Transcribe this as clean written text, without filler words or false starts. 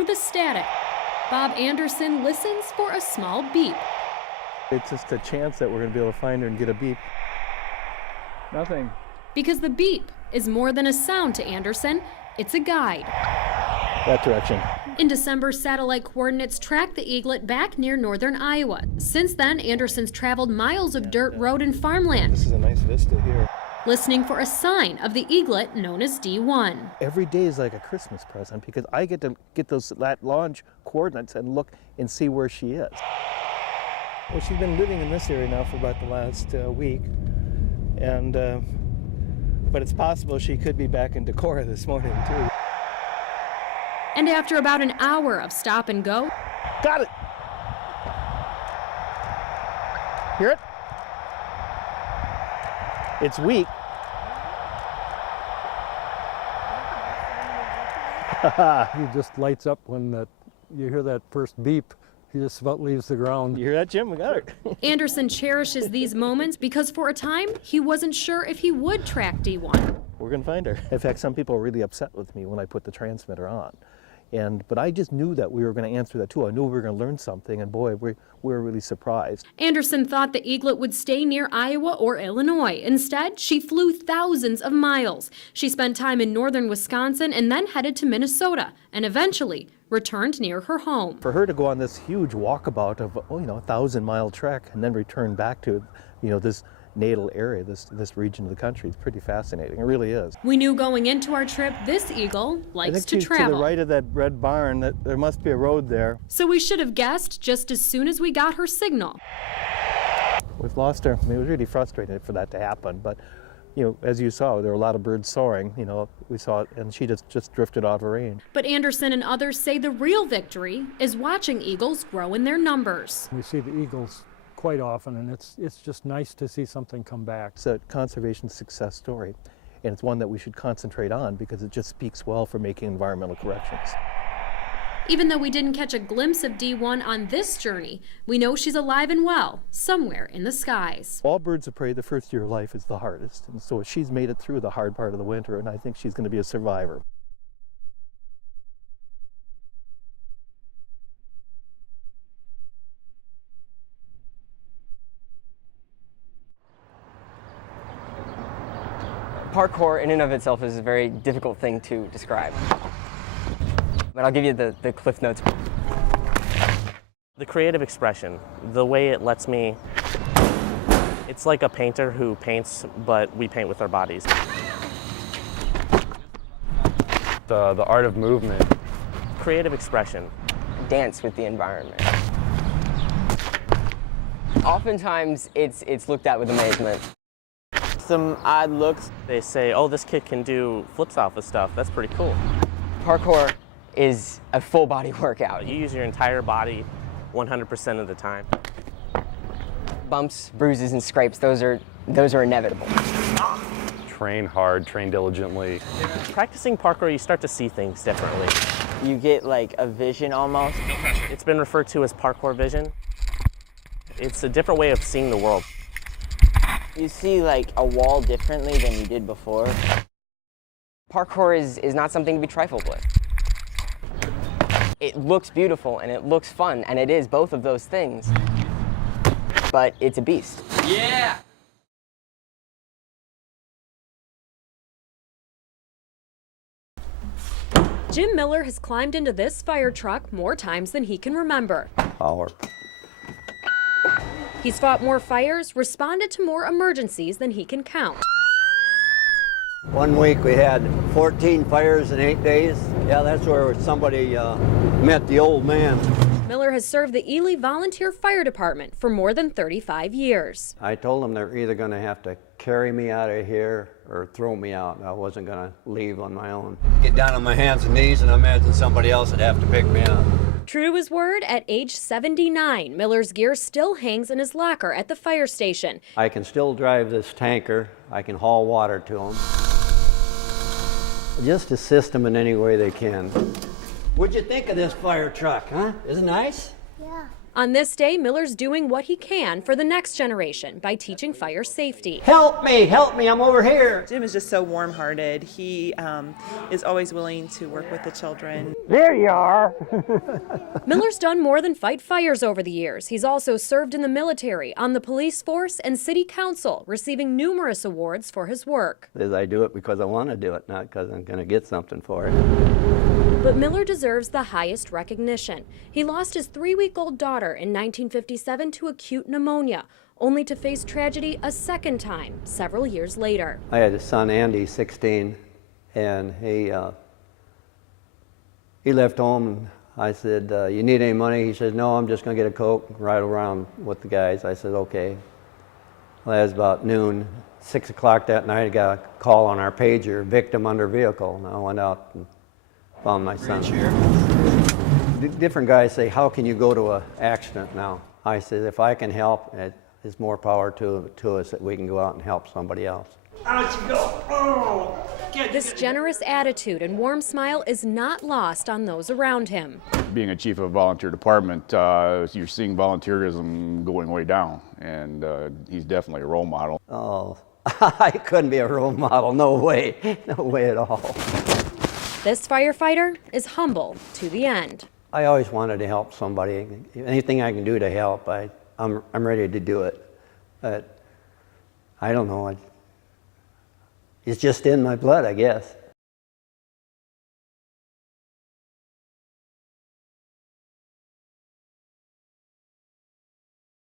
through the static, Bob Anderson listens for a small beep. It's just a chance that we're going to be able to find her and get a beep. Nothing. Because the beep is more than a sound to Anderson, it's a guide. That direction. In December, satellite coordinates tracked the eaglet back near northern Iowa. Since then, Anderson's traveled miles of dirt road and farmland. This is a nice vista here. Listening for a sign of the eaglet known as D1. Every day is like a Christmas present because I get to get those launch coordinates and look and see where she is. Well, she's been living in this area now for about the last week, and but it's possible she could be back in Decorah this morning too. And after about an hour of stop and go, got it. Hear it? It's weak. He just lights up when you hear that first beep. He just about leaves the ground. You hear that, Jim? We got her. Anderson cherishes these moments because for a time, he wasn't sure if he would track D1. We're going to find her. In fact, some people were really upset with me when I put the transmitter on. But I just knew that we were going to answer that too. I knew we were going to learn something, and boy, we were really surprised. Anderson thought the eaglet would stay near Iowa or Illinois. Instead, she flew thousands of miles. She spent time in northern Wisconsin and then headed to Minnesota, and eventually returned near her home. For her to go on this huge walkabout of, 1,000-mile trek and then return back to, this natal area, this region of the country, it's pretty fascinating. It really is. We knew going into our trip, this eagle likes to travel. To the right of that red barn, that there must be a road there. So we should have guessed just as soon as we got her signal. We've lost her. I mean, it was really frustrating for that to happen, but as you saw, there were a lot of birds soaring. We saw it, and she just drifted out of range. But Anderson and others say the real victory is watching eagles grow in their numbers. We see the eagles quite often, and it's just nice to see something come back. It's a conservation success story, and it's one that we should concentrate on because it just speaks well for making environmental corrections. Even though we didn't catch a glimpse of D1 on this journey, we know she's alive and well, somewhere in the skies. All birds of prey, the first year of life is the hardest, and so she's made it through the hard part of the winter, and I think she's going to be a survivor. Parkour in and of itself is a very difficult thing to describe. But I'll give you the Cliff Notes. The creative expression, the way it lets me, it's like a painter who paints, but we paint with our bodies. The art of movement. Creative expression. Dance with the environment. Oftentimes, it's looked at with amazement. Some odd looks. They say, oh, this kid can do flips off of stuff. That's pretty cool. Parkour is a full body workout. You use your entire body 100% of the time. Bumps, bruises, and scrapes, those are inevitable. Train hard, train diligently. Practicing parkour, you start to see things differently. You get like a vision almost. It's been referred to as parkour vision. It's a different way of seeing the world. You see like a wall differently than you did before. Parkour is not something to be trifled with. It looks beautiful and it looks fun, and it is both of those things. But it's a beast. Yeah! Jim Miller has climbed into this fire truck more times than he can remember. Power. He's fought more fires, responded to more emergencies than he can count. One week we had 14 fires in 8 days. Yeah, that's where somebody met the old man. Miller has served the Ely Volunteer Fire Department for more than 35 years. I told them they're either going to have to carry me out of here or throw me out. I wasn't going to leave on my own. Get down on my hands and knees and imagine somebody else would have to pick me up. True to his word, at age 79, Miller's gear still hangs in his locker at the fire station. I can still drive this tanker. I can haul water to them. Just assist them in any way they can. What'd you think of this fire truck, huh? Isn't it nice? Yeah. On this day, Miller's doing what he can for the next generation by teaching fire safety. Help me, I'm over here. Jim is just so warm-hearted. He is always willing to work with the children. There you are. Miller's done more than fight fires over the years. He's also served in the military, on the police force, and city council, receiving numerous awards for his work. I do it because I want to do it, not because I'm going to get something for it. But Miller deserves the highest recognition. He lost his 3-week-old daughter in 1957 to acute pneumonia, only to face tragedy a second time several years later. I had a son, Andy, 16, and he left home. And I said, you need any money? He said, no, I'm just going to get a Coke and ride around with the guys. I said, okay. Well, that was about noon. 6 o'clock that night, I got a call on our pager, victim under vehicle. And I went out and found my son. Different guys say, how can you go to an accident now? I said, if I can help, it's more power to us that we can go out and help somebody else. Out you go. Oh, This generous attitude and warm smile is not lost on those around him. Being a chief of a volunteer department, you're seeing volunteerism going way down, and he's definitely a role model. Oh, I couldn't be a role model, no way at all. This firefighter is humble to the end. I always wanted to help somebody. Anything I can do to help, I'm ready to do it. But I don't know. It's just in my blood, I guess.